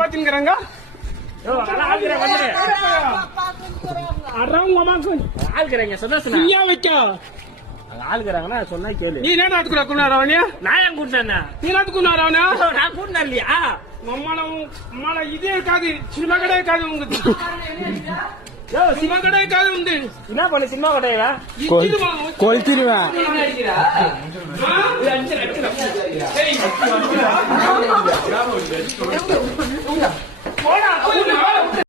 பாத்துக்கிறாங்க ஆளுக்குறாங்கன்னா சொன்னா கேளு. நீ என்ன கூட்டியா நான் ஏன் கூட்டேன்? நீ கூட்டினா நான் கூட்டினா இல்லையா? அம்மால இதே இருக்காது, சினிமா கடை இருக்காது. உங்களுக்கு சினிமா கடை இருக்காது. உண்டு என்ன பண்ணு? சினிமா கடையா கொளுத்திடுவேன்.